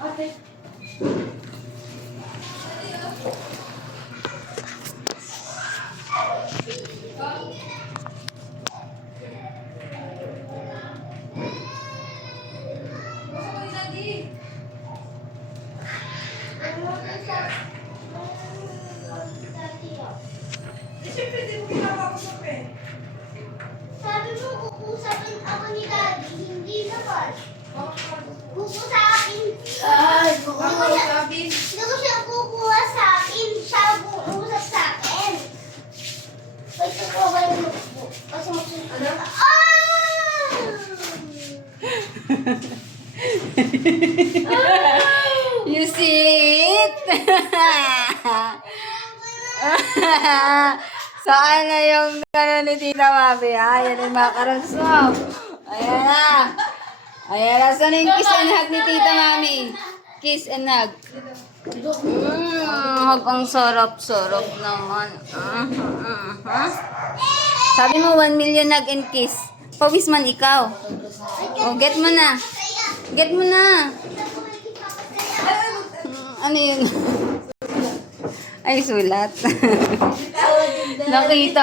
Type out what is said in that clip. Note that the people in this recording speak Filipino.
Ate. Siyempre, di mo kinakausap eh. Sabi mo, kukusapin ako ni Daddy. Hindi naman. Kukusapin. Ay, Hindi ko siya kukuha sa akin. Siya kukusap sa akin. Wait, kukuha ko yung notebook. Kasi magsusunod. Ano? You see it? Saan na yung gano'n ni Tita Mami? Ayan yung macarons mo. Ayan na. Ayan na. Saan yung kiss and hug ni Tita Mami? Kiss and hug. Ang sarap-sarap naman. Sabi mo 1 million hug and kiss. Pawis man ikaw. O, get mo na. Get mo na. Ano yun? Ay, sulat. Nakita